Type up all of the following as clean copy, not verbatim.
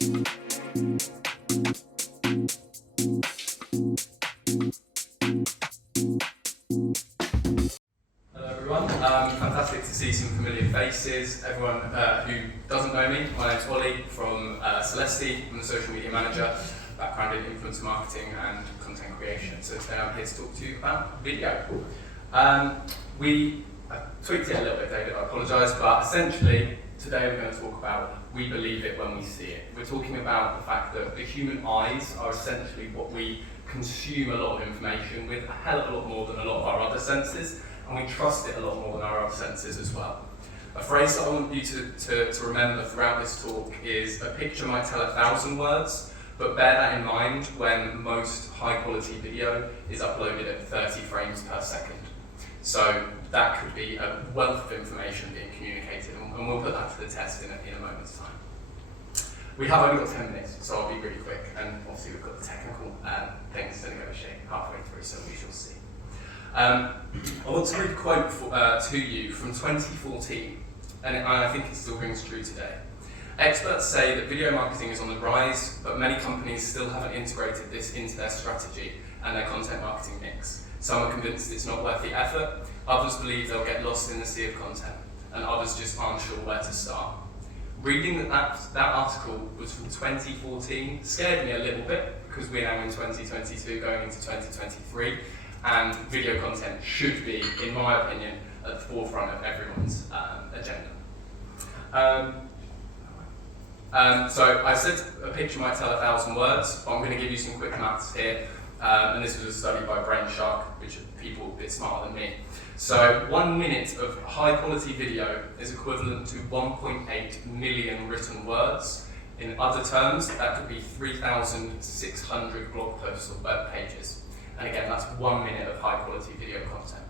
Fantastic to see some familiar faces. Everyone who doesn't know me, my name's Ollie from Celeste. I'm the social media manager, background in influencer marketing and content creation. So today I'm here to talk to you about video. I tweaked it a little bit, David, I apologise, but essentially today we're going to talk about we believe it when we see it. We're talking about the fact that the human eyes are essentially what we consume a lot of information with, a hell of a lot more than a lot of our other senses. And we trust it a lot more than our other senses as well. A phrase that I want you to remember throughout this talk is a picture might tell 1,000 words, but bear that in mind when most high quality video is uploaded at 30 frames per second. So that could be a wealth of information being communicated, and we'll put that to the test in a moment's time. We have only got 10 minutes, so I'll be really quick, and obviously we've got the technical things to negotiate halfway through, so we shall see. I want to read a quote to you from 2014, and I think it still rings true today. Experts say that video marketing is on the rise, but many companies still haven't integrated this into their strategy and their content marketing mix. Some are convinced it's not worth the effort, others believe they'll get lost in the sea of content, and others just aren't sure where to start. Reading that article was from 2014 scared me a little bit, because we're now in 2022 going into 2023. And video content should be, in my opinion, at the forefront of everyone's agenda. So I said a picture might tell 1,000 words, but I'm going to give you some quick maths here. And this was a study by Brainshark, which are people a bit smarter than me. So 1 minute of high quality video is equivalent to 1.8 million written words. In other terms, that could be 3,600 blog posts or web pages. And again, that's 1 minute of high quality video content.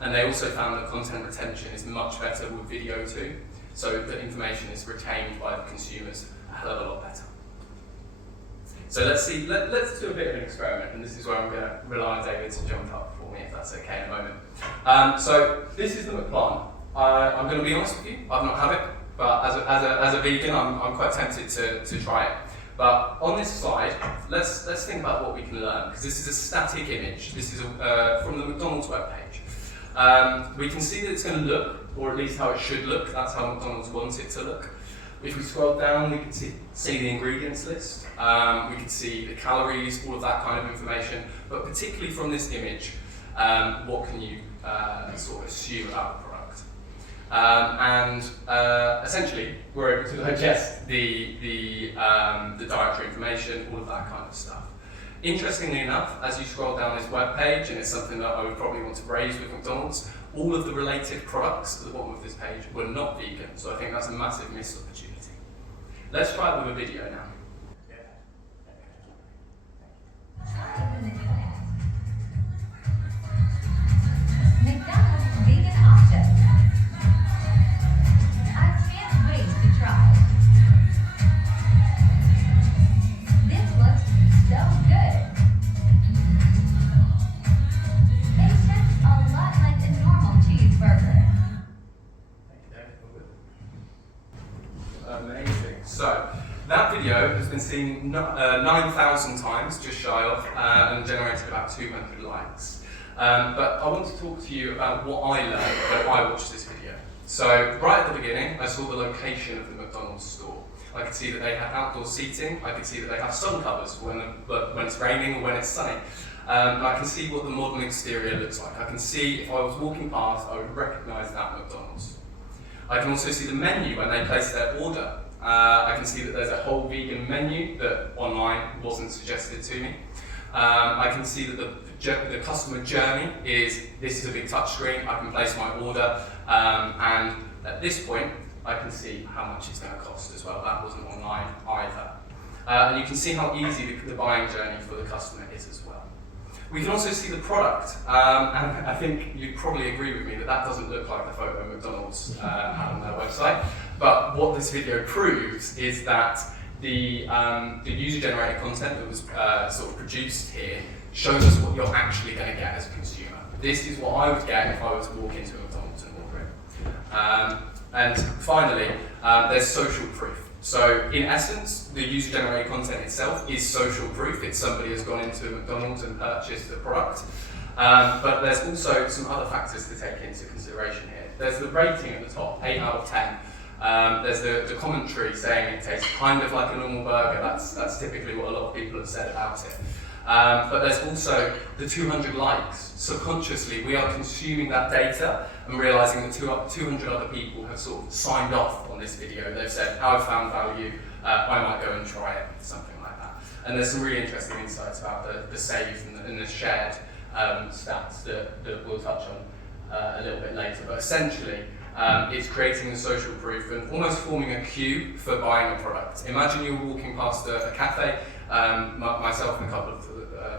And they also found that content retention is much better with video too, so the information is retained by the consumers a hell of a lot better. So let's do a bit of an experiment, and this is where I'm going to rely on David to jump up for me, if that's okay in a moment. So this is the McPlant. I'm going to be honest with you, I've not had it, but as a vegan, I'm quite tempted to try it. But on this slide, let's think about what we can learn, because this is a static image. This is from the McDonald's webpage. We can see that it's going to look, or at least how it should look. That's how McDonald's wants it to look. If we scroll down, we can see the ingredients list. We can see the calories, all of that kind of information. But particularly from this image, what can you sort of assume about the product? Essentially, we're able to digest the dietary information, all of that kind of stuff. Interestingly enough, as you scroll down this web page, and it's something that I would probably want to raise with McDonald's, all of the related products at the bottom of this page were not vegan, so I think that's a massive missed opportunity. Let's try it with a video now. McDonald's vegan option. I can't wait to try. This looks so good. It tastes a lot like a normal cheeseburger. Amazing. So, that video has been seen 9,000 times, just shy of, and generated about 200 likes. But I want to talk to you about what I learned when I watched this video. So, right at the beginning, I saw the location of the McDonald's store. I could see that they have outdoor seating, I could see that they have sun covers when it's raining or when it's sunny. And I can see what the modern exterior looks like. I can see if I was walking past, I would recognise that McDonald's. I can also see the menu when they place their order. I can see that there's a whole vegan menu that online wasn't suggested to me. I can see that the customer journey is, this is a big touch screen, I can place my order, and at this point, I can see how much it's going to cost as well. That wasn't online either. And you can see how easy the buying journey for the customer is as well. We can also see the product, and I think you'd probably agree with me that that doesn't look like the photo McDonald's had on their website. But what this video proves is that the user-generated content that was sort of produced here shows us what you're actually going to get as a consumer. This is what I would get if I were to walk into a McDonald's and order it. And finally, there's social proof. So in essence, the user-generated content itself is social proof. It's somebody who's gone into McDonald's and purchased the product. But there's also some other factors to take into consideration here. There's the rating at the top, 8 out of 10. There's the commentary saying it tastes kind of like a normal burger. That's typically what a lot of people have said about it. But there's also the 200 likes. Subconsciously, we are consuming that data and realizing that 200 other people have sort of signed off on this video. They've said, I found value, I might go and try it, something like that. And there's some really interesting insights about the saves and the shared stats that we'll touch on a little bit later. But essentially, it's creating the social proof and almost forming a queue for buying a product. Imagine you're walking past a cafe. Myself and a couple of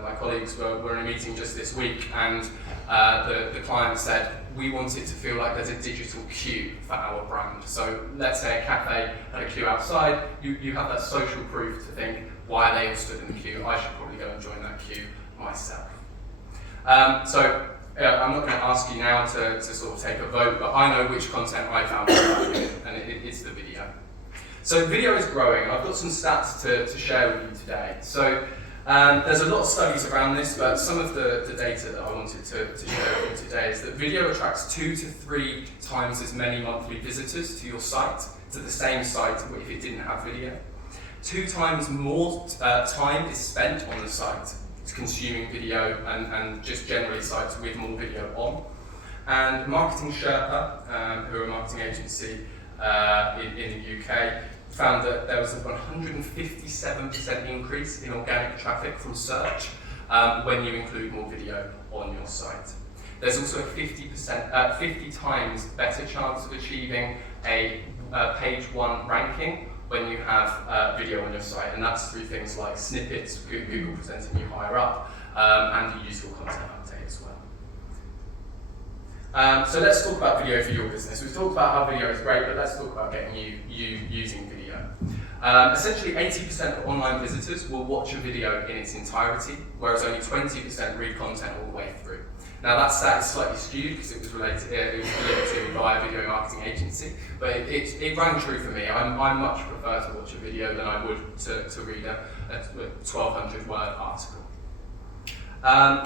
my colleagues were in a meeting just this week, and the client said, we want it to feel like there's a digital queue for our brand. So let's say a cafe had a queue outside, you have that social proof to think, why are they all stood in the queue? I should probably go and join that queue myself. I'm not going to ask you now to sort of take a vote, but I know which content I found valuable, and it's the video. So video is growing, and I've got some stats to share with you today. So there's a lot of studies around this, but some of the data that I wanted to share with you today is that video attracts 2 to 3 times as many monthly visitors to your site, to the same site if it didn't have video. 2 times more time is spent on the site consuming video and just generally sites with more video on. And Marketing Sherpa, who are a marketing agency in the UK, found that there was a 157% increase in organic traffic from search when you include more video on your site. There's also a 50 times better chance of achieving a page 1 ranking when you have video on your site, and that's through things like snippets, Google presenting you higher up, and the useful content update as well. So let's talk about video for your business. We've talked about how video is great, but let's talk about getting you using video. Essentially, 80% of online visitors will watch a video in its entirety, whereas only 20% read content all the way through. Now that stat is slightly skewed because it was linked to by a video marketing agency, but it rang true for me. I much prefer to watch a video than I would to read a 1,200 word article.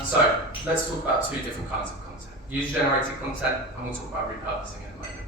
So let's talk about 2 different kinds of content. User-generated content, and we'll talk about repurposing in a moment.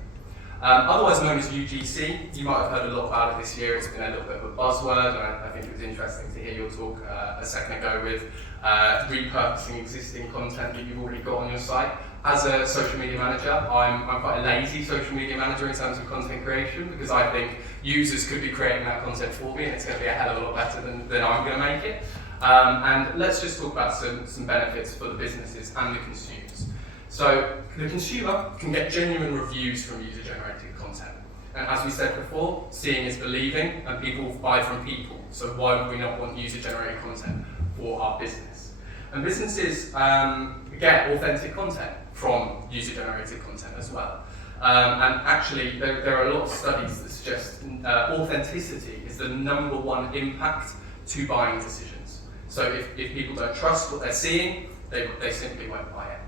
Otherwise known as UGC, you might have heard a lot about it this year. It's been a little bit of a buzzword, and I think it was interesting to hear your talk a second ago with repurposing existing content that you've already got on your site. As a social media manager, I'm quite a lazy social media manager in terms of content creation, because I think users could be creating that content for me, and it's going to be a hell of a lot better than I'm going to make it. And let's just talk about some benefits for the businesses and the consumers. So the consumer can get genuine reviews from user-generated content. And as we said before, seeing is believing, and people buy from people. So why would we not want user-generated content for our business? And businesses get authentic content from user-generated content as well. And actually, there are a lot of studies that suggest authenticity is the #1 impact to buying decisions. So if people don't trust what they're seeing, they simply won't buy it.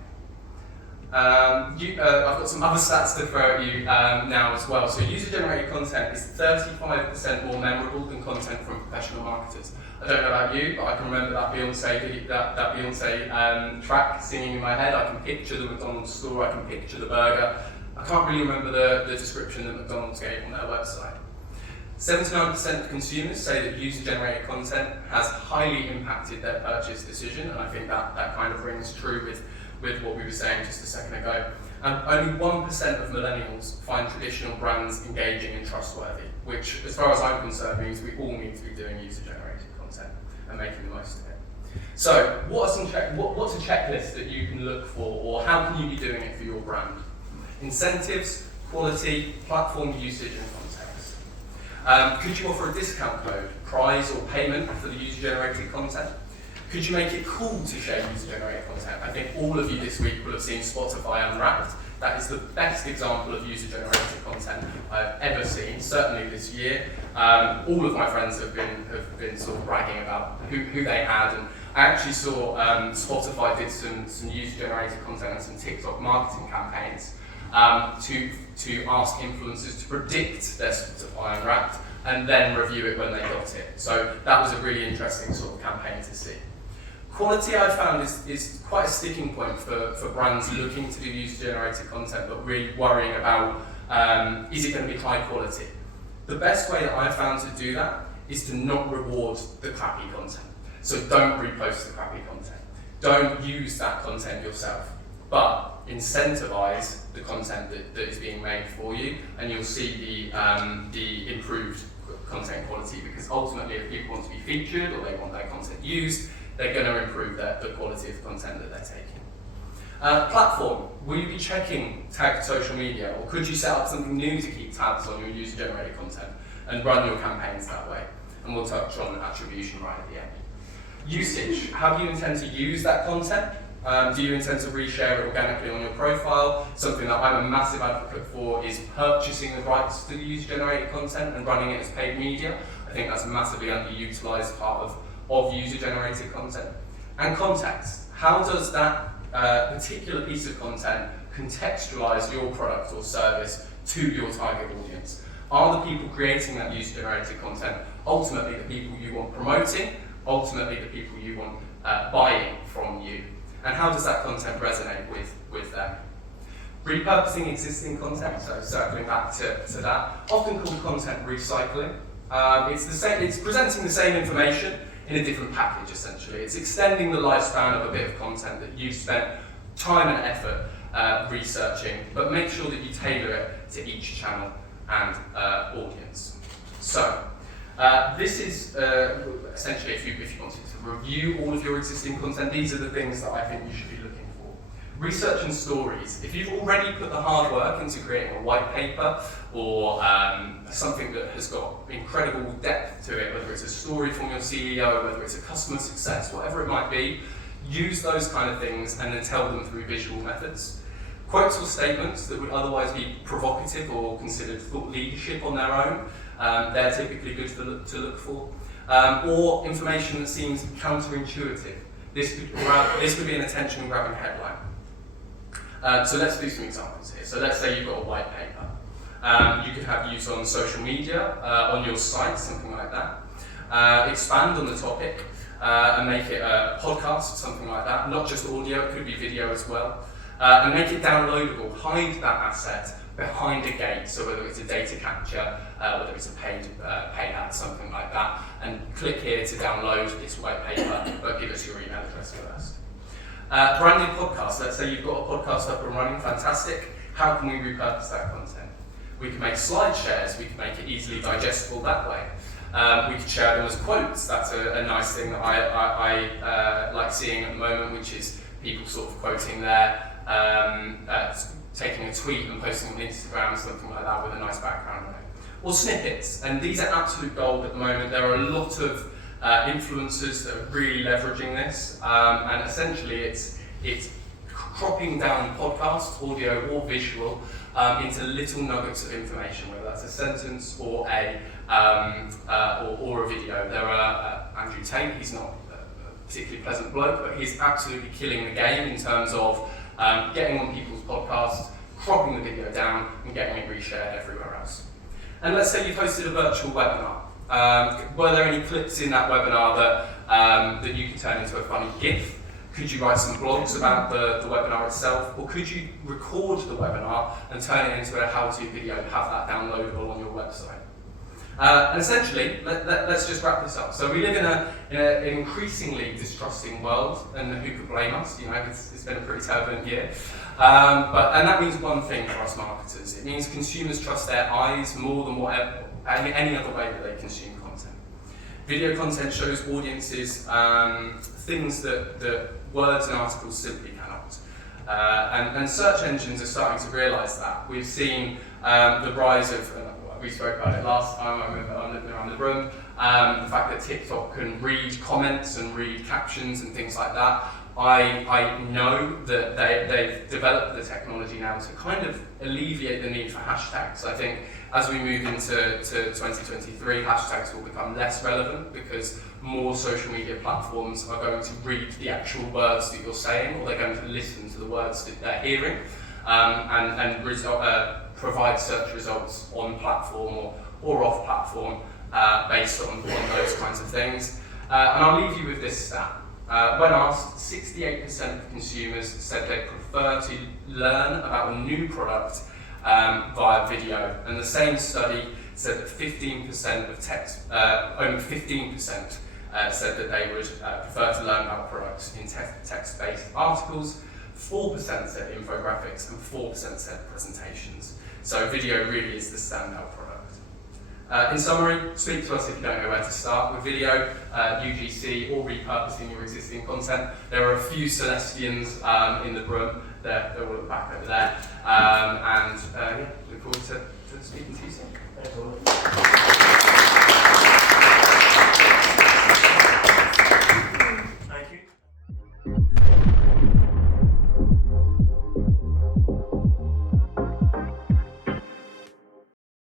I've got some other stats to throw at you now as well. So user-generated content is 35% more memorable than content from professional marketers. I don't know about you, but I can remember that Beyonce track singing in my head. I can picture the McDonald's store, I can picture the burger. I can't really remember the description that McDonald's gave on their website. 79% of consumers say that user-generated content has highly impacted their purchase decision, and I think that kind of rings true with what we were saying just a second ago. And only 1% of millennials find traditional brands engaging and trustworthy, which, as far as I'm concerned, means we all need to be doing user-generated content and making the most of it. So, what's a checklist that you can look for, or how can you be doing it for your brand? Incentives, quality, platform usage, and context. Could you offer a discount code, prize, or payment for the user-generated content? Could you make it cool to share user-generated content? I think all of you this week will have seen Spotify Unwrapped. That is the best example of user-generated content I've ever seen, certainly this year. All of my friends have been sort of bragging about who they had, and I actually saw Spotify did some user-generated content and some TikTok marketing campaigns to ask influencers to predict their Spotify Unwrapped and then review it when they got it. So that was a really interesting sort of campaign to see. Quality, I found, is quite a sticking point for brands looking to do user-generated content, but really worrying about, is it going to be high quality? The best way that I've found to do that is to not reward the crappy content. So don't repost the crappy content. Don't use that content yourself, but incentivize the content that is being made for you, and you'll see the improved content quality, because ultimately if people want to be featured or they want their content used, they're going to improve the quality of the content that they're taking. Platform, will you be checking tagged social media, or could you set up something new to keep tabs on your user-generated content and run your campaigns that way? And we'll touch on attribution right at the end. Usage, how do you intend to use that content? Do you intend to reshare it organically on your profile? Something that I'm a massive advocate for is purchasing the rights to the user-generated content and running it as paid media. I think that's a massively underutilized part of user-generated content. And context, how does that particular piece of content contextualize your product or service to your target audience? Are the people creating that user-generated content ultimately the people you want promoting, ultimately the people you want buying from you? And how does that content resonate with them? Repurposing existing content, so circling back to that, often called content recycling. It's presenting the same information in a different package, essentially. It's extending the lifespan of a bit of content that you've spent time and effort researching, but make sure that you tailor it to each channel and audience. So, this is essentially, if you wanted to review all of your existing content, these are the things that I think you should be looking for. Research and stories. If you've already put the hard work into creating a white paper or something that has got incredible depth to it, whether it's a story from your CEO, whether it's a customer success, whatever it might be, use those kind of things and then tell them through visual methods. Quotes or statements that would otherwise be provocative or considered thought leadership on their own, they're typically good to look for. Or information that seems counterintuitive. This could be an attention-grabbing headline. So let's do some examples here. So let's say you've got a white paper. You could have use on social media, on your site, something like that. Expand on the topic and make it a podcast, something like that. Not just audio, it could be video as well. And make it downloadable. Hide that asset behind a gate, so whether it's a data capture, whether it's a paid ad, something like that, and click here to download this white paper, but give us your email address first. Branded podcast, let's say you've got a podcast up and running, fantastic. How can we repurpose that content? We can make slide shares, we can make it easily digestible that way. We could share them as quotes, that's a nice thing that I like seeing at the moment, which is people sort of quoting taking a tweet and posting on Instagram or something like that with a nice background on it. Or snippets, and these are absolute gold at the moment. There are a lot of influencers that are really leveraging this, and essentially it's cropping down podcast, audio or visual, into little nuggets of information, whether that's a sentence or a video. There are Andrew Tate, he's not a particularly pleasant bloke, but he's absolutely killing the game in terms of getting on people's podcasts, cropping the video down, and getting it reshared everywhere else. And let's say you've hosted a virtual webinar. Were there any clips in that webinar that you could turn into a funny GIF? Could you write some blogs about the webinar itself? Or could you record the webinar and turn it into a how-to video and have that downloadable on your website? And essentially, let's just wrap this up. So we live in an increasingly distrusting world, and who could blame us? You know, it's been a pretty turbulent year. And that means one thing for us marketers. It means consumers trust their eyes more than any other way that they consume content. Video content shows audiences things that words and articles simply cannot. And search engines are starting to realise that. We've seen the rise of, we spoke about it last time, I remember I'm looking around the room, the fact that TikTok can read comments and read captions and things like that. I know that they've developed the technology now to kind of alleviate the need for hashtags. I think as we move into 2023, hashtags will become less relevant because more social media platforms are going to read the actual words that you're saying, or they're going to listen to the words that they're hearing, and provide search results on platform or off platform based on those kinds of things. And I'll leave you with this stat. When asked, 68% of consumers said they prefer to learn about a new product via video. And the same study said that 15% of only 15% said that they would prefer to learn about products in text-based articles. 4% said infographics and 4% said presentations. So video really is the standout product. In summary, speak to us if you don't know where to start with video, UGC, or repurposing your existing content. There are a few Celestians in the room. They're all at the back over there. Yeah, look forward to speaking to you soon.